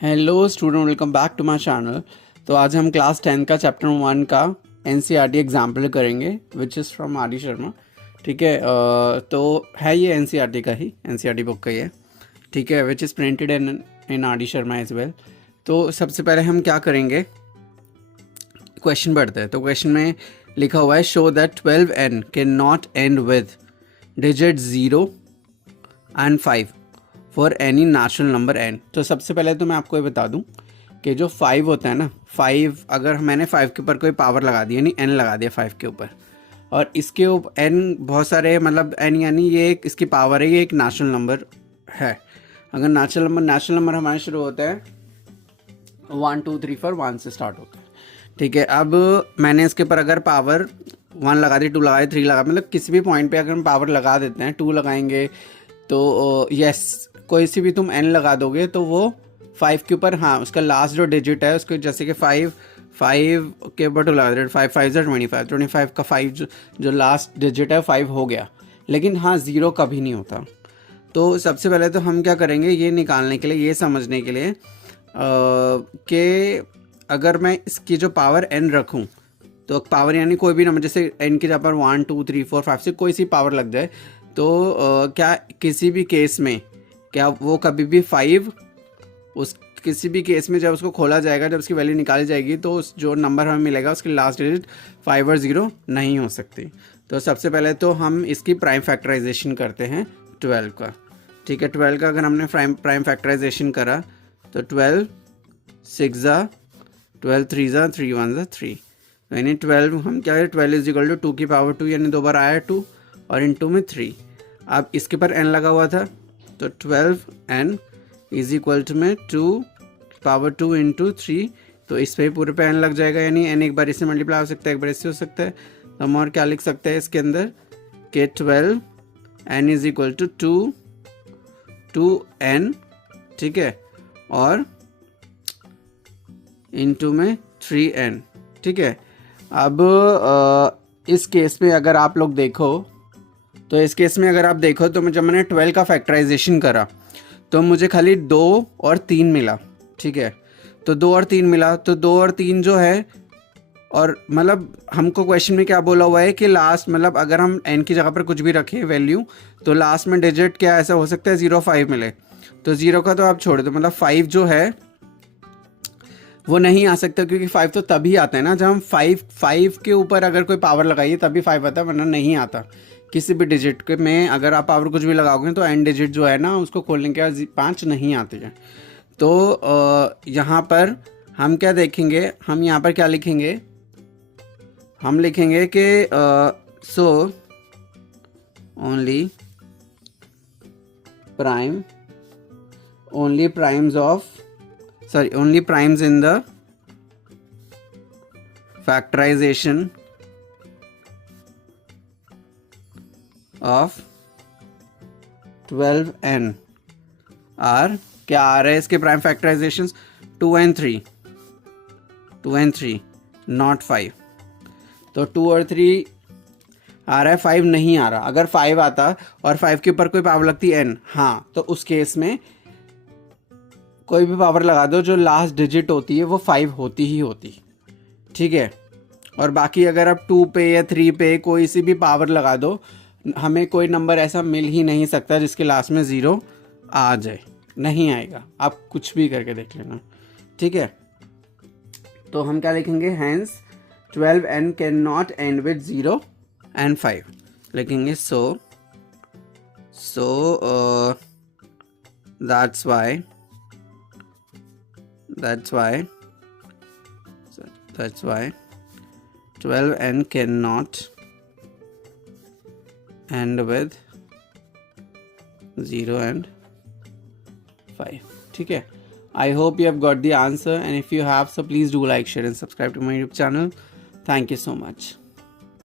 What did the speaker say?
Hello student, welcome back to my channel. तो आज हम क्लास 10 का चैप्टर 1 का एनसीईआरटी एग्जाम्पल करेंगे which is from are D Sharma. ठीक है, तो है ये एनसीईआरटी का ही, एनसीईआरटी बुक का ही है। ठीक है, which is printed in R D Sharma as well. तो सबसे पहले हम क्या करेंगे, क्वेश्चन पढ़ते हैं। तो क्वेश्चन में लिखा हुआ है show that 12n can not end with digit 0 and 5 for any natural number n। तो सबसे पहले तो मैं आपको ये बता दूं कि जो 5 होता है ना, 5 अगर मैंने 5 के ऊपर कोई पावर लगा दी, यानी n लगा दिया 5 के ऊपर, और इसके ऊपर n बहुत सारे, मतलब n यानी ये एक इसकी पावर है, ये एक नेचुरल नंबर है। अगर नेचुरल नंबर हमारे शुरू होता है 1 2 3 4 1 से स्टार्ट होता है। ठीक है, अब मैंने इसके ऊपर अगर पावर 1 लगा दी, 2 लगा दी, 3 लगा, मतलब किसी भी पॉइंट पे अगर हम पावर लगा देते हैं, 2 लगाएंगे तो यस, कोई सी भी तुम n लगा दोगे तो वो 5 के ऊपर, हाँ, उसका लास्ट जो डिजिट है उसको, जैसे कि 5 के ऊपर 2 लगा दे, 5 5 से 25 का 5 जो लास्ट डिजिट है 5 हो गया। लेकिन हाँ, 0 कभी नहीं होता। तो सबसे पहले तो हम क्या करेंगे, ये निकालने के लिए, ये समझने के लिए कि अगर मैं इसकी जो पावर n रखूं, तो पावर यानी कोई भी नंबर, जैसे n की जगह पर 1 2 3 4 5 से कोई सी पावर लग जाए, तो क्या किसी भी केस में, क्या वो कभी भी 5, उस किसी भी केस में जब उसको खोला जाएगा, जब उसकी वैल्यू निकाली जाएगी, तो उस जो नंबर हमें मिलेगा उसकी लास्ट डिजिट 5 और 0 नहीं हो सकती। तो सबसे पहले तो हम इसकी प्राइम फैक्टराइजेशन करते हैं 12 का। ठीक है, 12 का अगर हमने प्राइम फैक्टराइजेशन करा तो 12 6 ज़ा 12 3 ज़ा 3 1 ज़ा 3, यानी 12 हम क्या है, 12 इज इक्वल टू 2 की पावर 2, यानी 2 बार आया 2 और इनटू में 3। अब इसके पर n लगा हुआ था, तो 12n इज इक्वल टू में 2 पावर 2 इंटू 3, तो इस पे पूरे पे n लग जाएगा, यानी n एक बार इससे मल्टीप्लाई हो सकता है, एक बार इससे हो सकता है। तो हम और क्या लिख सकते हैं इसके अंदर कि 12n is equal to 2n, ठीक है, और इंटू में 3n। ठीक है, अब इस केस में अगर आप लोग देखो, तो इस केस में अगर आप देखो तो जब मैंने 12 का फैक्टराइजेशन करा तो मुझे खाली 2 और 3 मिला। ठीक है, तो 2 और 3 मिला, तो 2 और 3 जो है, और मतलब हमको क्वेश्चन में क्या बोला हुआ है कि लास्ट, मतलब अगर हम n की जगह पर कुछ भी रखें वैल्यू, तो लास्ट में डिजिट क्या ऐसा हो सकता है 0 5 मिले। तो 0 का तो आप छोड़ दो, मतलब 5 जो है वो नहीं आ सकता, क्योंकि 5 तो तभी आता है ना जब हम 5 के ऊपर अगर कोई पावर लगाइए तभी 5 आता है, वरना नहीं आता। किसी भी डिजिट के में अगर आप पावर कुछ भी लगाओगे तो एंड डिजिट जो है ना, उसको खोलने के बाद 5 नहीं आते हैं। तो यहाँ पर हम क्या देखेंगे, हम यहाँ पर क्या लिखेंगे, हम लिखेंगे कि so only primes in the factorization of 12n are, क्या आ रहा है इसके प्राइम फैक्टराइजेशंस, 2 and 3 नॉट 5। तो 2 और 3 आ रहा है, 5 नहीं आ रहा। अगर 5 आता और 5 के ऊपर कोई पावर लगती n, हाँ, तो उस केस में कोई भी पावर लगा दो, जो लास्ट डिजिट होती है वो 5 होती ही होती। ठीक है, और बाकी अगर आप 2 पे या 3 पे कोई सी भी पावर लगा दो, हमें कोई नंबर ऐसा मिल ही नहीं सकता जिसके लास्ट में 0 आ जाए, नहीं आएगा, आप कुछ भी करके देख लेना। ठीक है, तो हम क्या लिखेंगे, hence 12n can not end with 0 and 5 लिखेंगे। सो that's why 12n cannot end with 0 and 5. ठीक है, I hope you have got the answer, and if you have, so please do like, share and subscribe to my YouTube channel. Thank you so much.